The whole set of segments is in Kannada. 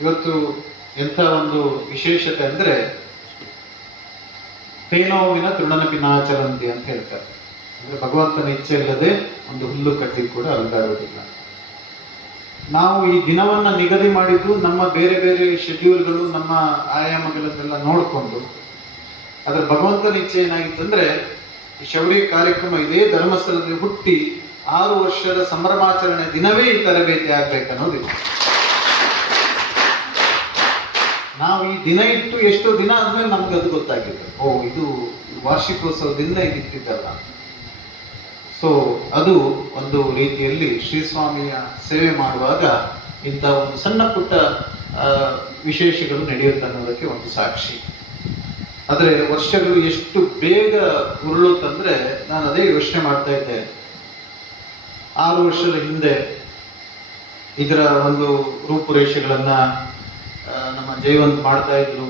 ಇವತ್ತು ಎಂಥ ಒಂದು ವಿಶೇಷತೆ ಅಂದ್ರೆ ತೇನೋವಿನ ತೃಣನಪಿನಾಚರಂತಿ ಅಂತ ಹೇಳ್ತಾರೆ. ಅಂದ್ರೆ ಭಗವಂತನ ಇಚ್ಛೆ ಇಲ್ಲದೆ ಒಂದು ಹುಲ್ಲು ಕಟ್ಟಿ ಕೂಡ ಅಲುಗಾಡುವುದಿಲ್ಲ. ನಾವು ಈ ದಿನವನ್ನ ನಿಗದಿ ಮಾಡಿದ್ದು ನಮ್ಮ ಬೇರೆ ಬೇರೆ ಶೆಡ್ಯೂಲ್ಗಳು, ನಮ್ಮ ಆಯಾಮಗಳನ್ನೆಲ್ಲ ನೋಡಿಕೊಂಡು, ಆದ್ರೆ ಭಗವಂತನ ಇಚ್ಛೆ ಏನಾಗಿತ್ತಂದ್ರೆ ಈ ಶೌರ್ಯ ಕಾರ್ಯಕ್ರಮ ಇದೇ ಧರ್ಮಸ್ಥಳದಲ್ಲಿ ಹುಟ್ಟಿ 6 ವರ್ಷದ ಸಂಭ್ರಮಾಚರಣೆ ದಿನವೇ ಈ ತರಬೇತಿ ಆಗ್ಬೇಕನ್ನೋದಿಲ್ಲ. ನಾವು ಈ ದಿನ ಇಟ್ಟು ಎಷ್ಟೋ ದಿನ ಆದ್ಮೇಲೆ ನಮ್ಗೆ ಅದು ಗೊತ್ತಾಗಿದೆ, ಓ ಇದು ವಾರ್ಷಿಕೋತ್ಸವದಿಂದ ಇದಿಟ್ಟಿದ್ದಲ್ಲ. ಸೊ ಅದು ಒಂದು ರೀತಿಯಲ್ಲಿ ಶ್ರೀಸ್ವಾಮಿಯ ಸೇವೆ ಮಾಡುವಾಗ ಇಂಥ ಒಂದು ಸಣ್ಣ ಪುಟ್ಟ ವಿಶೇಷಗಳು ನಡೆಯುತ್ತೆ ಅನ್ನೋದಕ್ಕೆ ಒಂದು ಸಾಕ್ಷಿ. ಆದ್ರೆ ವರ್ಷಗಳು ಎಷ್ಟು ಬೇಗ ಉರುಳುತ್ತಂದ್ರೆ ನಾನು ಅದೇ ಯೋಚನೆ ಮಾಡ್ತಾ ಇದ್ದೆ. 6 ವರ್ಷದ ಹಿಂದೆ ಇದರ ಒಂದು ರೂಪುರೇಷೆಗಳನ್ನ ನಮ್ಮ ಜಯವಂತ್ ಮಾಡ್ತಾ ಇದ್ರು.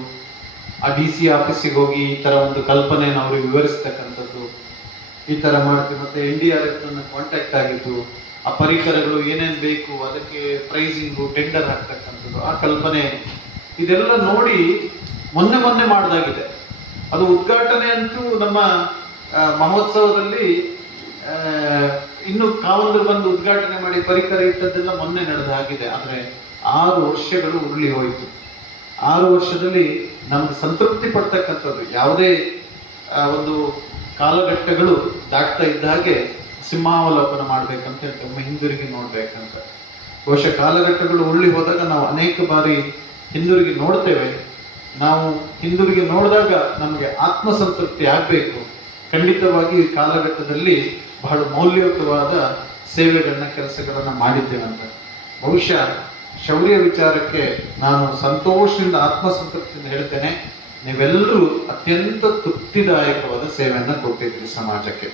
ಆ DC ಆಫೀಸಿಗೆ ಹೋಗಿ ಈ ತರ ಒಂದು ಕಲ್ಪನೆಯನ್ನು ಅವ್ರಿಗೆ ವಿವರಿಸ್ತಕ್ಕಂಥದ್ದು, ಈ ತರ ಮಾಡ್ತೀವಿ. ಮತ್ತೆ NDRF ಕಾಂಟ್ಯಾಕ್ಟ್ ಆಗಿದ್ದು, ಆ ಪರಿಕರಗಳು ಏನೇನ್ ಬೇಕು, ಅದಕ್ಕೆ ಪ್ರೈಸಿಂಗು, ಟೆಂಡರ್ ಹಾಕ್ತಕ್ಕಂಥದ್ದು, ಆ ಕಲ್ಪನೆ ಇದೆಲ್ಲ ನೋಡಿ ಮೊನ್ನೆ ಮಾಡ್ದಾಗಿದೆ. ಅದು ಉದ್ಘಾಟನೆ ಅಂತೂ ನಮ್ಮ ಮಹೋತ್ಸವದಲ್ಲಿ ಇನ್ನು ಕಾವಂದರು ಬಂದು ಉದ್ಘಾಟನೆ ಮಾಡಿ ಪರಿಕರ ಇಟ್ಟದ್ದೆಲ್ಲ ಮೊನ್ನೆ ನಡೆದ ಹಾಗಿದೆ. ಆದ್ರೆ 6 ವರ್ಷಗಳು ಉರುಳಿ ಹೋಯಿತು. 6 ವರ್ಷದಲ್ಲಿ ನಮ್ಗೆ ಸಂತೃಪ್ತಿ ಪಡ್ತಕ್ಕಂಥದ್ದು ಯಾವುದೇ ಒಂದು ಕಾಲಘಟ್ಟಗಳು ದಾಟ್ತಾ ಇದ್ದ ಹಾಗೆ ಸಿಂಹಾವಲೋಕನ ಮಾಡ್ಬೇಕಂತ ಹೇಳ್ತೇವೆ, ಒಮ್ಮೆ ಹಿಂದಿರುಗಿ ನೋಡ್ಬೇಕಂತ. ಬಹುಶಃ ಕಾಲಘಟ್ಟಗಳು ಉರುಳಿ ಹೋದಾಗ ನಾವು ಅನೇಕ ಬಾರಿ ಹಿಂದಿರುಗಿ ನೋಡ್ತೇವೆ. ನಾವು ಹಿಂದಿರುಗಿ ನೋಡಿದಾಗ ನಮಗೆ ಆತ್ಮಸಂತೃಪ್ತಿ ಆಗ್ಬೇಕು. ಖಂಡಿತವಾಗಿ ಈ ಕಾಲಘಟ್ಟದಲ್ಲಿ ಬಹಳ ಮೌಲ್ಯಯುತವಾದ ಸೇವೆಗಳನ್ನ, ಕೆಲಸಗಳನ್ನ ಮಾಡಿದ್ದೇವಂತ. ಬಹುಶಃ ಶೌರ್ಯ ವಿಚಾರಕ್ಕೆ ನಾನು ಸಂತೋಷದಿಂದ, ಆತ್ಮಸಂತೃಪ್ತಿಯಿಂದ ಹೇಳ್ತೇನೆ, ನೀವೆಲ್ಲರೂ ಅತ್ಯಂತ ತೃಪ್ತಿದಾಯಕವಾದ ಸೇವೆಯನ್ನ ಕೊಟ್ಟಿದ್ರಿ ಸಮಾಜಕ್ಕೆ.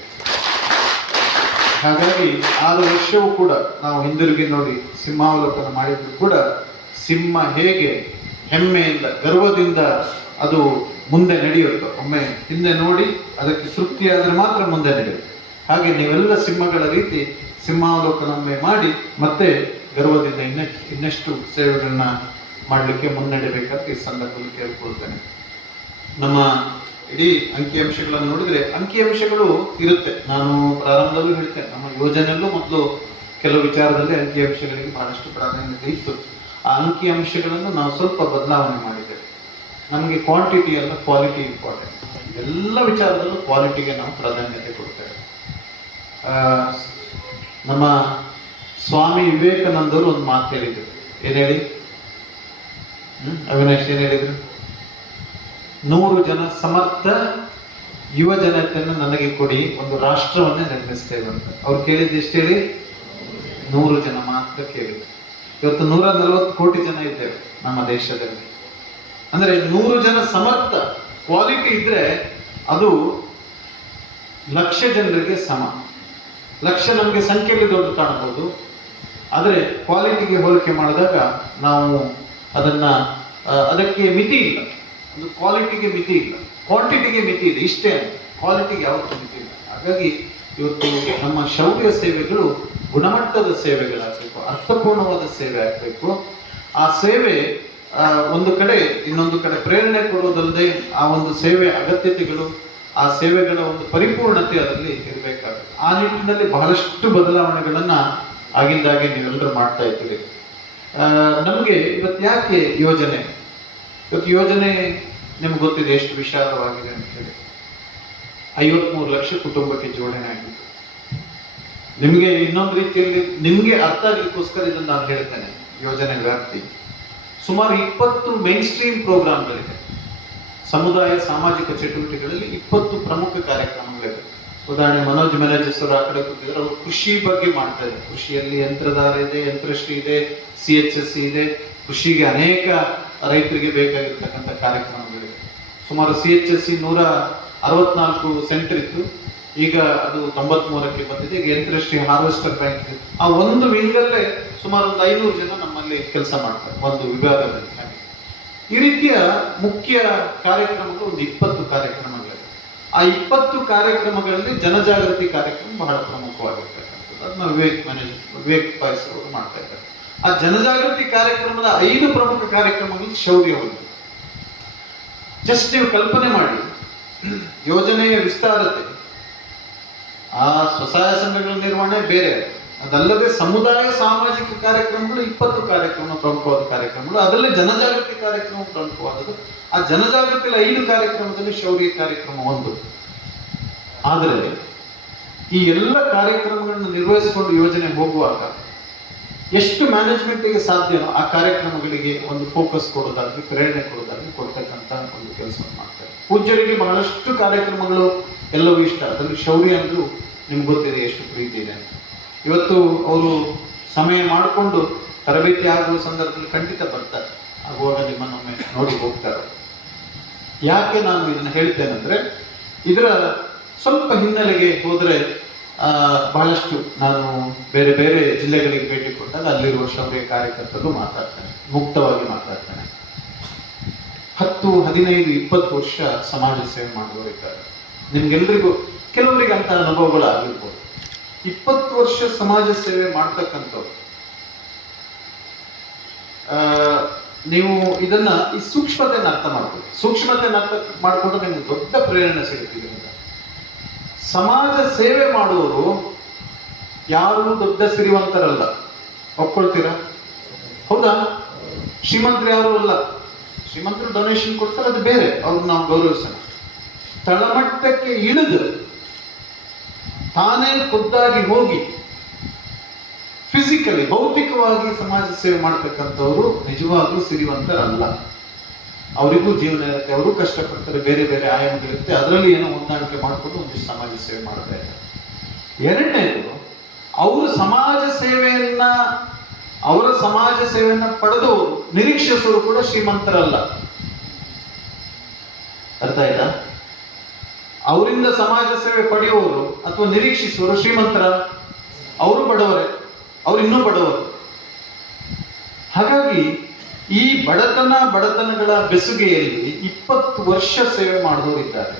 ಹಾಗಾಗಿ 6 ವರ್ಷವೂ ಕೂಡ ನಾವು ಹಿಂದಿರುಗಿ ನೋಡಿ ಸಿಂಹಾವಲೋಕನ ಮಾಡಿದ್ರು ಕೂಡ ಸಿಂಹ ಹೇಗೆ ಹೆಮ್ಮೆಯಿಂದ, ಗರ್ವದಿಂದ ಅದು ಮುಂದೆ ನಡೆಯುತ್ತೋ, ಒಮ್ಮೆ ಹಿಂದೆ ನೋಡಿ ಅದಕ್ಕೆ ತೃಪ್ತಿಯಾದ್ರೆ ಮಾತ್ರ ಮುಂದೆ ನಡೆಯುತ್ತೆ. ಹಾಗೆ ನೀವೆಲ್ಲ ಸಿಂಹಗಳ ರೀತಿ ಸಿಂಹಾವಲೋಕನೊಮ್ಮೆ ಮಾಡಿ ಮತ್ತೆ ಗರ್ವದಿಂದ ಇನ್ನಷ್ಟು ಸೇವೆಗಳನ್ನ ಮಾಡಲಿಕ್ಕೆ ಮುನ್ನಡೆಯಬೇಕಂತ ಈ ಸಂದರ್ಭದಲ್ಲಿ ಕೇಳ್ಕೊಳ್ತೇನೆ. ನಮ್ಮ ಇಡೀ ಅಂಕಿಅಂಶಗಳನ್ನು ನೋಡಿದ್ರೆ ಅಂಕಿಅಂಶಗಳು ಇರುತ್ತೆ. ನಾನು ಪ್ರಾರಂಭದಲ್ಲೂ ಹೇಳ್ತೇನೆ, ನಮ್ಮ ಯೋಜನೆಯಲ್ಲೂ ಮೊದಲು ಕೆಲವು ವಿಚಾರದಲ್ಲಿ ಅಂಕಿಅಂಶಗಳಿಗೆ ಬಹಳಷ್ಟು ಪ್ರಾಧಾನ್ಯತೆ ಇತ್ತು. ಆ ಅಂಕಿಅಂಶಗಳನ್ನು ನಾವು ಸ್ವಲ್ಪ ಬದಲಾವಣೆ ಮಾಡಿದ್ದೇವೆ. ನಮಗೆ ಕ್ವಾಂಟಿಟಿ ಅಲ್ಲ, ಕ್ವಾಲಿಟಿ ಇಂಪಾರ್ಟೆಂಟ್. ಎಲ್ಲ ವಿಚಾರದಲ್ಲೂ ಕ್ವಾಲಿಟಿಗೆ ನಾವು ಪ್ರಾಧಾನ್ಯತೆ ಕೊಡ್ತೇವೆ. ನಮ್ಮ ಸ್ವಾಮಿ ವಿವೇಕಾನಂದರು ಒಂದು ಮಾತು ಹೇಳಿದ್ರು. ಏನ್ ಹೇಳಿ? ಅವಿನಾಶ್ ಏನ್ ಹೇಳಿದ್ರು? 100 ಜನ ಸಮರ್ಥ ಯುವ ಜನತೆಯನ್ನು ನನಗೆ ಕೊಡಿ, ಒಂದು ರಾಷ್ಟ್ರವನ್ನೇ ನಿರ್ಮಿಸ್ತೇವೆ ಅಂತ. ಅವ್ರು ಕೇಳಿದ್ದು ಎಷ್ಟು ಹೇಳಿ? 100 ಜನ ಮಾತ್ರ ಕೇಳಿದ್ರು. ಇವತ್ತು 140 ಕೋಟಿ ಜನ ಇದ್ದೇವೆ ನಮ್ಮ ದೇಶದಲ್ಲಿ. ಅಂದ್ರೆ 100 ಜನ ಸಮರ್ಥ ಕ್ವಾಲಿಟಿ ಇದ್ರೆ ಅದು 1,00,000 ಜನರಿಗೆ ಸಮ. 1,00,000 ನಮಗೆ ಸಂಖ್ಯೆಯಲ್ಲಿ ದೊಡ್ಡ ಕಾಣಬಹುದು, ಆದರೆ ಕ್ವಾಲಿಟಿಗೆ ಹೋಲಿಕೆ ಮಾಡಿದಾಗ ನಾವು ಅದಕ್ಕೆ ಮಿತಿ ಇಲ್ಲ. ಒಂದು ಕ್ವಾಲಿಟಿಗೆ ಮಿತಿ ಇಲ್ಲ, ಕ್ವಾಂಟಿಟಿಗೆ ಮಿತಿ ಇದೆ, ಇಷ್ಟೇ. ಕ್ವಾಲಿಟಿಗೆ ಯಾವತ್ತೂ ಮಿತಿ ಇಲ್ಲ. ಹಾಗಾಗಿ ಇವತ್ತು ನಮ್ಮ ಶೌರ್ಯ ಸೇವೆಗಳು ಗುಣಮಟ್ಟದ ಸೇವೆಗಳಾಗಬೇಕು, ಅರ್ಥಪೂರ್ಣವಾದ ಸೇವೆ ಆಗಬೇಕು. ಆ ಸೇವೆ ಒಂದು ಕಡೆ ಇನ್ನೊಂದು ಕಡೆ ಪ್ರೇರಣೆ ಕೊಡೋದಲ್ಲದೆ ಆ ಒಂದು ಸೇವೆ ಅಗತ್ಯತೆಗಳು, ಆ ಸೇವೆಗಳ ಒಂದು ಪರಿಪೂರ್ಣತೆ ಅದರಲ್ಲಿ ಇರಬೇಕಾಗುತ್ತೆ. ಆ ನಿಟ್ಟಿನಲ್ಲಿ ಬಹಳಷ್ಟು ಬದಲಾವಣೆಗಳನ್ನ ಆಗಿಂದಾಗೆ ನೀವೆಲ್ಲರೂ ಮಾಡ್ತಾ ಇದ್ದೀರಿ. ನಮಗೆ ಇವತ್ತು ಯಾಕೆ ಯೋಜನೆ? ಇವತ್ತು ಯೋಜನೆ ನಿಮ್ಗೆ ಗೊತ್ತಿದೆ ಎಷ್ಟು ವಿಶಾಲವಾಗಿದೆ ಅಂತ ಹೇಳಿ. 53 ಲಕ್ಷ ಕುಟುಂಬಕ್ಕೆ ಜೋಡಣೆ ಆಗಿದೆ. ನಿಮ್ಗೆ ಇನ್ನೊಂದು ರೀತಿಯಲ್ಲಿ ನಿಮ್ಗೆ ಅರ್ಥ ಆಗ್ಲಿಕ್ಕೋಸ್ಕರ ಇದನ್ನು ನಾನು ಹೇಳ್ತೇನೆ. ಯೋಜನೆ ವ್ಯಾಪ್ತಿ ಸುಮಾರು 20 ಮೇನ್ ಸ್ಟ್ರೀಮ್ ಪ್ರೋಗ್ರಾಮ್ಗಳಿದೆ. ಸಮುದಾಯ ಸಾಮಾಜಿಕ ಚಟುವಟಿಕೆಗಳಲ್ಲಿ 20 ಪ್ರಮುಖ ಕಾರ್ಯಕ್ರಮಗಳಿವೆ. ಉದಾಹರಣೆ ಮನೋಜ್ ಮ್ಯಾನೇಜರ್ಸ್ ಅವರು ಆ ಕಡೆ ಕೂತಿದ್ದಾರೆ, ಅವರು ಕೃಷಿ ಬಗ್ಗೆ ಮಾಡ್ತಾ ಇದ್ದಾರೆ. ಕೃಷಿಯಲ್ಲಿ ಯಂತ್ರಧಾರ ಇದೆ, ಯಂತ್ರಶ್ರೀ ಇದೆ, CHSC ಇದೆ. ಕೃಷಿಗೆ ಅನೇಕ ರೈತರಿಗೆ ಬೇಕಾಗಿರ್ತಕ್ಕಂಥ ಕಾರ್ಯಕ್ರಮಗಳಿವೆ. ಸುಮಾರು CHSC 164 ಸೆಂಟರ್ ಇತ್ತು, ಈಗ ಅದು 93ಕ್ಕೆ ಬಂದಿದೆ. ಈಗ ಯಂತ್ರಶ್ರೀ ಹಾರ್ವೆಸ್ಟರ್ ಬ್ಯಾಂಕ್ ಇದೆ. ಆ ಒಂದು ವಿಂಗಲ್ಲೇ ಸುಮಾರು ಒಂದು 500 ಜನ ನಮ್ಮಲ್ಲಿ ಕೆಲಸ ಮಾಡ್ತಾರೆ, ಒಂದು ವಿಭಾಗದಲ್ಲಿ. ಈ ರೀತಿಯ ಮುಖ್ಯ ಕಾರ್ಯಕ್ರಮಗಳು ಒಂದು 20 ಕಾರ್ಯಕ್ರಮಗಳಿವೆ. ಆ 20 ಕಾರ್ಯಕ್ರಮಗಳಲ್ಲಿ ಜನಜಾಗೃತಿ ಕಾರ್ಯಕ್ರಮ ಬಹಳ ಪ್ರಮುಖವಾಗಿರ್ತಕ್ಕಂಥದ್ದು. ಅದನ್ನ ವಿವೇಕ್ ಪಾಯ್ಸ್ ಅವರು ಮಾಡ್ತಾ ಇದ್ದಾರೆ. ಆ ಜನಜಾಗೃತಿ ಕಾರ್ಯಕ್ರಮದ 5 ಪ್ರಮುಖ ಕಾರ್ಯಕ್ರಮಗಳು ಶೌರ್ಯ ಒಂದು. ಜಸ್ಟ್ ನೀವು ಕಲ್ಪನೆ ಮಾಡಿ, ಯೋಜನೆಯ ವಿಸ್ತಾರತೆ, ಆ ಸ್ವಸಹಾಯ ಸಂಘಗಳ ನಿರ್ವಹಣೆ ಬೇರೆ, ಅದಲ್ಲದೆ ಸಮುದಾಯ ಸಾಮಾಜಿಕ ಕಾರ್ಯಕ್ರಮಗಳು 20 ಕಾರ್ಯಕ್ರಮ ಪ್ರಮುಖವಾದ ಕಾರ್ಯಕ್ರಮಗಳು, ಅದರಲ್ಲೇ ಜನಜಾಗೃತಿ ಕಾರ್ಯಕ್ರಮ ಪ್ರಮುಖವಾದದ್ದು. ಆ ಜನಜಾಗೃತಿಯಲ್ಲಿ 5 ಕಾರ್ಯಕ್ರಮದಲ್ಲಿ ಶೌರ್ಯ ಕಾರ್ಯಕ್ರಮ ಒಂದು. ಆದರೆ ಈ ಎಲ್ಲ ಕಾರ್ಯಕ್ರಮಗಳನ್ನು ನಿರ್ವಹಿಸಿಕೊಂಡು ಯೋಜನೆ ಹೋಗುವಾಗ ಎಷ್ಟು ಮ್ಯಾನೇಜ್ಮೆಂಟ್ಗೆ ಸಾಧ್ಯನೋ ಆ ಕಾರ್ಯಕ್ರಮಗಳಿಗೆ ಒಂದು ಫೋಕಸ್ ಕೊಡೋದಾಗ್ಲಿ, ಪ್ರೇರಣೆ ಕೊಡೋದಾಗ್ಲಿ ಕೊಡ್ತಕ್ಕಂಥ ಒಂದು ಕೆಲಸವನ್ನು ಮಾಡ್ತಾರೆ. ಪೂಜ್ಯರಿಗೆ ಬಹಳಷ್ಟು ಕಾರ್ಯಕ್ರಮಗಳು ಎಲ್ಲವೂ ಇಷ್ಟ. ಅದರಲ್ಲಿ ಶೌರ್ಯ ಅಂದ್ರೂ ನಿಮ್ಗೆ ಗೊತ್ತಿದೆ ಎಷ್ಟು ಪ್ರೀತಿ ಇದೆ. ಇವತ್ತು ಅವರು ಸಮಯ ಮಾಡಿಕೊಂಡು ತರಬೇತಿ ಆಗುವ ಸಂದರ್ಭದಲ್ಲಿ ಖಂಡಿತ ಬರ್ತಾರೆ. ಆಗುವಾಗ ನಿಮ್ಮನ್ನೊಮ್ಮೆ ನೋಡಿ ಹೋಗ್ತಾರೆ. ಯಾಕೆ ನಾನು ಇದನ್ನು ಹೇಳ್ತೇನೆಂದ್ರೆ, ಇದರ ಸ್ವಲ್ಪ ಹಿನ್ನೆಲೆಗೆ ಹೋದರೆ ಬಹಳಷ್ಟು ನಾನು ಬೇರೆ ಬೇರೆ ಜಿಲ್ಲೆಗಳಿಗೆ ಭೇಟಿ ಕೊಟ್ಟಾಗ ಅಲ್ಲಿರುವ ಶೌರ್ಯ ಕಾರ್ಯಕರ್ತರು ಮಾತಾಡ್ತಾನೆ, ಮುಕ್ತವಾಗಿ ಮಾತಾಡ್ತಾನೆ. 10, 15, 20 ವರ್ಷ ಸಮಾಜ ಸೇವೆ ಮಾಡುವವರಿದ್ದಾರೆ. ನಿಮ್ಗೆಲ್ರಿಗೂ ಕೆಲವರಿಗೆ ಅಂತ ಅನುಭವಗಳು ಆಗಿರ್ಬೋದು. 20 ವರ್ಷ ಸಮಾಜ ಸೇವೆ ಮಾಡ್ತಕ್ಕಂಥವ್ರು, ನೀವು ಇದನ್ನ ಈ ಸೂಕ್ಷ್ಮತೆಯನ್ನು ಅರ್ಥ ಮಾಡ್ಕೊಳ್ಳಿ. ಸೂಕ್ಷ್ಮತೆಯನ್ನು ಅರ್ಥ ಮಾಡ್ಕೊಂಡ್ರೆ ನಿಮ್ಗೆ ದೊಡ್ಡ ಪ್ರೇರಣೆ ಸಿಗುತ್ತೆ. ಸಮಾಜ ಸೇವೆ ಮಾಡುವವರು ಯಾರು ದೊಡ್ಡ ಸಿರಿವಂತರಲ್ಲ, ಒಪ್ಕೊಳ್ತೀರಾ? ಹೌದಾ? ಶ್ರೀಮಂತರು ಯಾರು ಅಲ್ಲ. ಶ್ರೀಮಂತರು ಡೊನೇಷನ್ ಕೊಡ್ತಾರೆ, ಅದು ಬೇರೆ, ಅವ್ರನ್ನ ನಾವು ಗೌರವಿಸೋಣ. ತಳಮಟ್ಟಕ್ಕೆ ಇಳಿದು ತಾನೇ ಖುದ್ದಾಗಿ ಹೋಗಿ ಫಿಸಿಕಲಿ, ಭೌತಿಕವಾಗಿ ಸಮಾಜ ಸೇವೆ ಮಾಡ್ತಕ್ಕಂಥವ್ರು ನಿಜವಾಗ್ಲೂ ಸಿರಿವಂತರಲ್ಲ. ಅವರಿಗೂ ಜೀವನ ಇರುತ್ತೆ, ಅವರು ಕಷ್ಟಪಡ್ತಾರೆ, ಬೇರೆ ಬೇರೆ ಆಯಾಮಗಳಿರುತ್ತೆ, ಅದರಲ್ಲಿ ಏನೋ ಹೊಂದಾಣಿಕೆ ಮಾಡಿಕೊಂಡು ಒಂದಿಷ್ಟು ಸಮಾಜ ಸೇವೆ ಮಾಡ್ತಾ ಇದ್ದಾರೆ. ಎರಡನೇದು, ಅವರು ಸಮಾಜ ಸೇವೆಯನ್ನ, ಅವರ ಸಮಾಜ ಸೇವೆಯನ್ನ ಪಡೆದವರು ನಿರೀಕ್ಷಿಸೋರು ಕೂಡ ಶ್ರೀಮಂತರಲ್ಲ. ಅರ್ಥ ಆಯ್ತಾ? ಅವರಿಂದ ಸಮಾಜ ಸೇವೆ ಪಡೆಯುವವರು ಅಥವಾ ನಿರೀಕ್ಷಿಸುವವರು ಶ್ರೀಮಂತರ, ಅವರು ಬಡವರೇ, ಅವರು ಇನ್ನೂ ಬಡವರು. ಹಾಗಾಗಿ ಈ ಬಡತನಗಳ ಬೆಸುಗೆಯಲ್ಲಿ 20 ವರ್ಷ ಸೇವೆ ಮಾಡಿದವರಿದ್ದಾರೆ.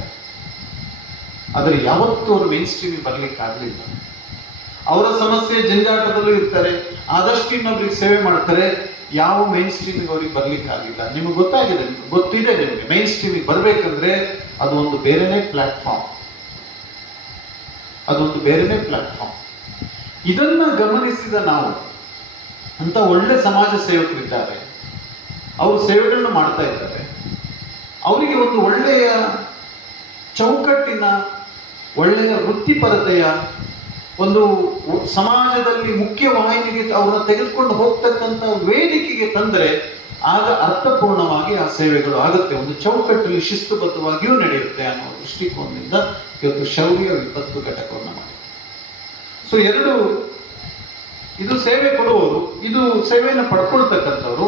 ಆದರೆ ಯಾವತ್ತೂ ಅವರು ಮೇನ್ ಸ್ಟ್ರೀಮಿಗೆ ಬರ್ಲಿಕ್ಕಾಗಲಿಲ್ಲ. ಅವರ ಸಮಸ್ಯೆ ಜಂಜಾಟದಲ್ಲೂ ಇರ್ತಾರೆ, ಆದಷ್ಟು ಇನ್ನೊಬ್ರಿಗೆ ಸೇವೆ ಮಾಡ್ತಾರೆ. ಯಾವ ಮೇನ್ ಸ್ಟ್ರೀಮಿಗೆ ಅವ್ರಿಗೆ ಬರ್ಲಿಕ್ಕಾಗಲಿಲ್ಲ. ನಿಮ್ಗೆ ಗೊತ್ತಾಗಿದೆ, ಗೊತ್ತಿದೆ ನಿಮಗೆ, ಮೇನ್ ಸ್ಟ್ರೀಮಿಗೆ ಬರ್ಬೇಕಂದ್ರೆ ಅದು ಒಂದು ಬೇರೆನೇ ಪ್ಲಾಟ್ಫಾರ್ಮ್, ಅದೊಂದು ಬೇರೆನೇ ಪ್ಲಾಟ್ಫಾರ್ಮ್. ಇದನ್ನ ಗಮನಿಸಿದ ನಾವು, ಅಂತ ಒಳ್ಳೆ ಸಮಾಜ ಸೇವಕರಿದ್ದಾರೆ, ಅವರು ಸೇವೆಗಳನ್ನು ಮಾಡ್ತಾ ಇದ್ದಾರೆ, ಅವರಿಗೆ ಒಂದು ಒಳ್ಳೆಯ ಚೌಕಟ್ಟಿನ, ಒಳ್ಳೆಯ ವೃತ್ತಿಪರತೆಯ ಒಂದು ಸಮಾಜದಲ್ಲಿ ಮುಖ್ಯ ವಾಹಿನಿಗೆ ಅವ್ರನ್ನ ತೆಗೆದುಕೊಂಡು ಹೋಗ್ತಕ್ಕಂಥ ವೇದಿಕೆಗೆ ತಂದರೆ ಆಗ ಅರ್ಥಪೂರ್ಣವಾಗಿ ಆ ಸೇವೆಗಳು ಆಗುತ್ತೆ, ಒಂದು ಚೌಕಟ್ಟಲ್ಲಿ ಶಿಸ್ತುಬದ್ಧವಾಗಿಯೂ ನಡೆಯುತ್ತೆ ಅನ್ನೋ ದೃಷ್ಟಿಕೋನದಿಂದ ಇವತ್ತು ಶೌರ್ಯ 20 ಘಟಕವನ್ನು ಮಾಡಿ. ಸೊ ಇದು ಸೇವೆ ಕೊಡುವವರು, ಇದು ಸೇವೆಯನ್ನು ಪಡ್ಕೊಳ್ತಕ್ಕಂಥವ್ರು.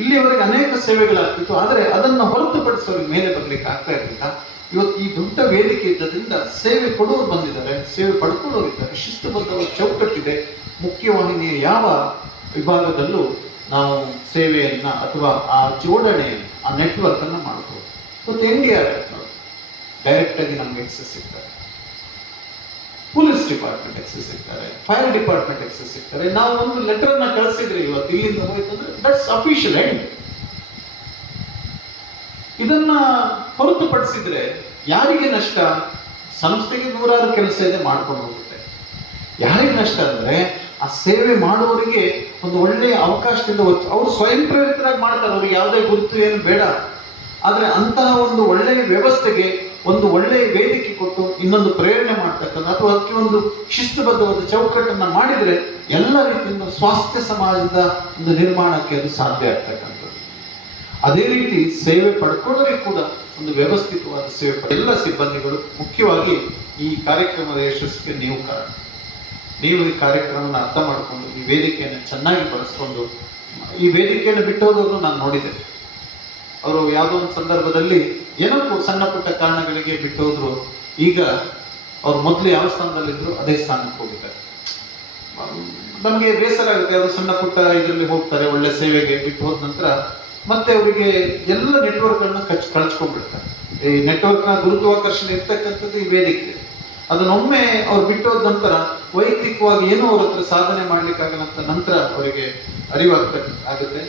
ಇಲ್ಲಿವರೆಗೆ ಅನೇಕ ಸೇವೆಗಳಾಗ್ತಿತ್ತು, ಆದರೆ ಅದನ್ನು ಹೊರತುಪಡಿಸೋರಿಗೆ ಮೇಲೆ ಬರ್ಲಿಕ್ಕೆ ಆಗ್ತಾ ಇರಲಿಲ್ಲ. ಇವತ್ತು ಈ ದೊಡ್ಡ ವೇದಿಕೆ ಇದ್ದದ್ರಿಂದ ಸೇವೆ ಕೊಡುವವರು ಬಂದಿದ್ದಾರೆ, ಸೇವೆ ಪಡ್ಕೊಳ್ಳೋರು ಇದ್ದಾರೆ, ಶಿಸ್ತುಬದ್ಧವಾದ ಚೌಕಟ್ಟಿದೆ. ಮುಖ್ಯವಾಹಿನಿಯ ಯಾವ ವಿಭಾಗದಲ್ಲೂ ನಾವು ಸೇವೆಯನ್ನ ಅಥವಾ ಆ ಜೋಡಣೆಯನ್ನು, ಆ ನೆಟ್ವರ್ಕ್ ಅನ್ನ ಮಾಡ್ಬೋದು. ಇವತ್ತು ಹೆಂಗೆ ಆಗುತ್ತೆ ನೋಡಿ, ಡೈರೆಕ್ಟ್ ಆಗಿ ನಮ್ಗೆ ಎಕ್ಸೆಸ್ ಸಿಗ್ತಾರೆ, ಪೊಲೀಸ್ ಡಿಪಾರ್ಟ್ಮೆಂಟ್ ಎಕ್ಸೆಸ್ ಸಿಗ್ತಾರೆ, ಫೈರ್ ಡಿಪಾರ್ಟ್ಮೆಂಟ್ ಎಕ್ಸೆಸ್ ಸಿಗ್ತಾರೆ. ನಾವು ಒಂದು ಲೆಟರ್ ನ ಕಳಿಸಿದ್ರೆ ಇವತ್ತು ಇಲ್ಲಿಂದ ಹೋಯ್ತು ಅಂದ್ರೆ ದಟ್ಸ್ ಅಫಿಷಿಯಲ್ ಎಂಡ್. ಇದನ್ನ ಹೊರತುಪಡಿಸಿದ್ರೆ ಯಾರಿಗೆ ನಷ್ಟ? ಸಂಸ್ಥೆಗೆ ನೂರಾರು ಕೆಲಸ ಇದೆ, ಮಾಡ್ಕೊಂಡು ಹೋಗುತ್ತೆ. ಯಾರಿಗೆ ನಷ್ಟ ಅಂದ್ರೆ ಆ ಸೇವೆ ಮಾಡುವವರಿಗೆ ಒಂದು ಒಳ್ಳೆಯ ಅವಕಾಶದಿಂದ ಅವರು ಸ್ವಯಂ ಪ್ರೇರಿತರಾಗಿ ಮಾಡ್ತಾರೆ, ಅವ್ರಿಗೆ ಯಾವುದೇ ಗುರುತು ಏನು ಬೇಡ. ಆದ್ರೆ ಅಂತಹ ಒಂದು ಒಳ್ಳೆಯ ವ್ಯವಸ್ಥೆಗೆ ಒಂದು ಒಳ್ಳೆಯ ವೇದಿಕೆ ಕೊಟ್ಟು ಇನ್ನೊಂದು ಪ್ರೇರಣೆ ಮಾಡ್ತಕ್ಕಂಥ ಅಥವಾ ಅದಕ್ಕೆ ಒಂದು ಶಿಸ್ತುಬದ್ಧವಾದ ಚೌಕಟ್ಟನ್ನ ಮಾಡಿದ್ರೆ ಎಲ್ಲ ರೀತಿಯಿಂದ ಸ್ವಾಸ್ಥ್ಯ ಸಮಾಜದ ಒಂದು ನಿರ್ಮಾಣಕ್ಕೆ ಅದು ಸಾಧ್ಯ ಆಗ್ತಕ್ಕಂಥದ್ದು. ಅದೇ ರೀತಿ ಸೇವೆ ಪಡ್ಕೊಳ್ಳೋರಿಗೆ ಕೂಡ ಒಂದು ವ್ಯವಸ್ಥಿತವಾದ ಸೇವೆ ಎಲ್ಲ ಸಿಬ್ಬಂದಿಗಳು, ಮುಖ್ಯವಾಗಿ ಈ ಕಾರ್ಯಕ್ರಮದ ಯಶಸ್ಸಿಗೆ ನೀವು ಕಾರಣ. ನೀವು ಈ ಕಾರ್ಯಕ್ರಮವನ್ನು ಅರ್ಥ ಮಾಡಿಕೊಂಡು ಈ ವೇದಿಕೆಯನ್ನು ಚೆನ್ನಾಗಿ ಬಳಸ್ಕೊಂಡು, ಈ ವೇದಿಕೆಯನ್ನು ಬಿಟ್ಟು ಹೋದವರು ನಾನು ನೋಡಿದೆ. ಅವರು ಯಾವುದೋ ಒಂದು ಸಂದರ್ಭದಲ್ಲಿ ಏನೋ ಸಣ್ಣ ಪುಟ್ಟ ಕಾರಣಗಳಿಗೆ ಬಿಟ್ಟು ಹೋದ್ರು. ಈಗ ಅವ್ರು ಮೊದಲು ಯಾವ ಸ್ಥಾನದಲ್ಲಿದ್ರು ಅದೇ ಸ್ಥಾನಕ್ಕೆ ಹೋಗಿದ್ದಾರೆ. ನಮಗೆ ಬೇಸರ ಆಗುತ್ತೆ. ಅವರು ಸಣ್ಣ ಪುಟ್ಟ ಇದರಲ್ಲಿ ಹೋಗ್ತಾರೆ, ಒಳ್ಳೆ ಸೇವೆಗೆ ಬಿಟ್ಟು ಹೋದ ನಂತರ ಮತ್ತೆ ಅವರಿಗೆ ಎಲ್ಲ ನೆಟ್ವರ್ಕ್ ಅನ್ನ ಕಳ್ಸ್ಕೊಂಡ್ಬಿಡ್ತಾರೆ. ಈ ನೆಟ್ವರ್ಕ್ ನ ಗುರುತ್ವಾಕರ್ಷಣೆ ಇರ್ತಕ್ಕಂಥದ್ದು ಈ ವೇದಿಕೆ. ಅದನ್ನೊಮ್ಮೆ ಅವ್ರು ಬಿಟ್ಟೋದ ನಂತರ ವೈಯಕ್ತಿಕವಾಗಿ ಏನೋ ಅವ್ರ ಹತ್ರ ಸಾಧನೆ ಮಾಡ್ಲಿಕ್ಕಾಗಲ್ಲ. ನಂತರ ಅವರಿಗೆ ಆಗುತ್ತೆ.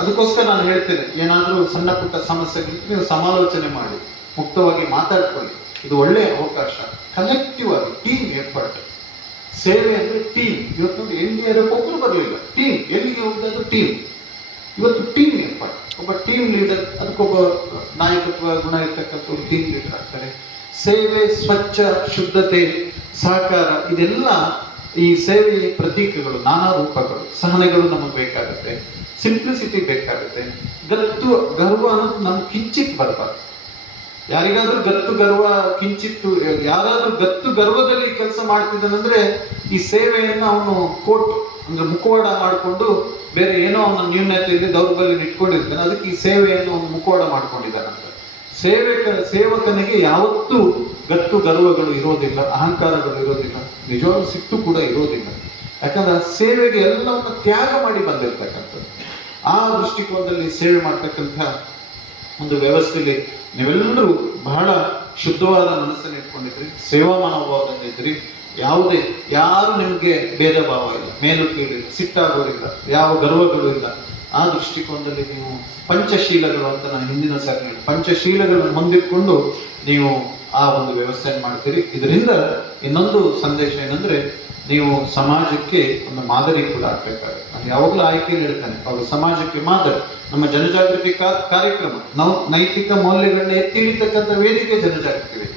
ಅದಕ್ಕೋಸ್ಕರ ನಾನು ಹೇಳ್ತೇನೆ, ಏನಾದರೂ ಸಣ್ಣ ಪುಟ್ಟ ಸಮಸ್ಯೆಗಳಿದ್ರೆ ನೀವು ಸಮಾಲೋಚನೆ ಮಾಡಿ, ಮುಕ್ತವಾಗಿ ಮಾತಾಡ್ಕೊಳ್ಳಿ. ಇದು ಒಳ್ಳೆಯ ಅವಕಾಶ. ಕಲೆಕ್ಟಿವ್ ಆಗಿ ಟೀಮ್ ಎಫರ್ಟ್, ಸೇವೆ ಅಂದ್ರೆ ಟೀಮ್. ಇವತ್ತು ನೋಡಿ NDA ಒಬ್ಬರು ಬರಲಿಲ್ಲ, ಟೀಮ್ ಎಲ್ಲಿಗೆ ಹೋಗಿದ್ದು ಟೀಮ್. ಇವತ್ತು ಟೀಮ್ ಎಫರ್ಟ್, ಒಬ್ಬ ಟೀಮ್ ಲೀಡರ್, ಅದಕ್ಕೊಬ್ಬ ನಾಯಕತ್ವ ಗುಣ ಇರ್ತಕ್ಕಂಥ ಟೀಮ್ ಲೀಡರ್ ಆಗ್ತಾರೆ. ಸೇವೆ, ಸ್ವಚ್ಛ, ಶುದ್ಧತೆ, ಸಹಕಾರ, ಇದೆಲ್ಲ ಈ ಸೇವೆಯ ಪ್ರತೀಕಗಳು, ನಾನಾ ರೂಪಗಳು. ಸಹನೆಗಳು ನಮಗೆ ಬೇಕಾಗುತ್ತೆ, ಸಿಂಪ್ಲಿಸಿಟಿ ಬೇಕಾಗುತ್ತೆ. ಗತ್ತು ಗರ್ವ ಅನ್ನೋದು ನಮ್ಗೆ ಕಿಂಚಿತ್ ಬರಬಾರ್ದು. ಯಾರಿಗಾದ್ರೂ ಗತ್ತು ಗರ್ವ ಕಿಂಚಿತ್ತು, ಯಾರಾದ್ರೂ ಗತ್ತು ಗರ್ವದಲ್ಲಿ ಕೆಲಸ ಮಾಡ್ತಿದ್ದಾನಂದ್ರೆ ಈ ಸೇವೆಯನ್ನ ಅವನು ಕೋಟ್ ಅಂದ್ರೆ ಮುಖವಾಡ ಮಾಡಿಕೊಂಡು ಬೇರೆ ಏನೋ ಅವನ ನ್ಯೂನತೆಯಲ್ಲಿ ದೌರ್ಬಲ್ಯ ಇಟ್ಕೊಂಡಿರ್ತಾನೆ. ಅದಕ್ಕೆ ಈ ಸೇವೆಯನ್ನು ಅವನು ಮುಖವಾಡ ಮಾಡ್ಕೊಂಡಿದ್ದಾನಂತ. ಸೇವಕನಿಗೆ ಯಾವತ್ತೂ ಗತ್ತು ಗರ್ವಗಳು ಇರೋದಿಲ್ಲ, ಅಹಂಕಾರಗಳು ಇರೋದಿಲ್ಲ, ನಿಜವಾಗ್ಲೂ ಸಿಟ್ಟು ಕೂಡ ಇರೋದಿಲ್ಲ. ಯಾಕಂದ್ರೆ ಸೇವೆಗೆ ಎಲ್ಲವನ್ನ ತ್ಯಾಗ ಮಾಡಿ ಬಂದಿರ್ತಕ್ಕಂಥದ್ದು. ಆ ದೃಷ್ಟಿಕೋನದಲ್ಲಿ ಸೇವೆ ಮಾಡ್ತಕ್ಕಂಥ ಒಂದು ವ್ಯವಸ್ಥೆಯಲ್ಲಿ ನೀವೆಲ್ಲರೂ ಬಹಳ ಶುದ್ಧವಾದ ಮನಸ್ಸನ್ನು ಇಟ್ಕೊಂಡಿದ್ರಿ, ಸೇವಾ ಮನೋಭಾವದಿಂದಿದ್ರಿ. ಯಾರು ನಿಮ್ಗೆ ಭೇದ ಭಾವ ಇಲ್ಲ, ಮೇಲು ಕೀಳಿಲ್ಲ, ಸಿಟ್ಟಾಗೋರಿಲ್ಲ, ಯಾವ ಗರ್ವಗಳು ಇಲ್ಲ. ಆ ದೃಷ್ಟಿಕೋನದಲ್ಲಿ ನೀವು ಪಂಚಶೀಲಗಳು ಅಂತ ನಾನು ಹಿಂದಿನ ಸಾರಿ ಹೇಳಿ, ಪಂಚಶೀಲಗಳನ್ನು ಹೊಂದಿಕೊಂಡು ನೀವು ಆ ಒಂದು ವ್ಯವಸ್ಥೆಯನ್ನು ಮಾಡ್ತೀರಿ. ಇದರಿಂದ ಇನ್ನೊಂದು ಸಂದೇಶ ಏನಂದ್ರೆ, ನೀವು ಸಮಾಜಕ್ಕೆ ಒಂದು ಮಾದರಿ ಕೂಡ ಆಗ್ಬೇಕಾಗುತ್ತೆ. ನಾನು ಯಾವಾಗಲೂ ಆಯ್ಕೆಯಲ್ಲಿ ಹೇಳ್ತಾನೆ, ಅವರು ಸಮಾಜಕ್ಕೆ ಮಾದರಿ. ನಮ್ಮ ಜನಜಾಗೃತಿ ಕಾರ್ಯಕ್ರಮ, ನಾವು ನೈತಿಕ ಮೌಲ್ಯಗಳನ್ನ ಎತ್ತಿ ಹಿಡಿತಕ್ಕಂಥ ವೇದಿಕೆ ಜನಜಾಗೃತಿ ವೇದಿಕೆ.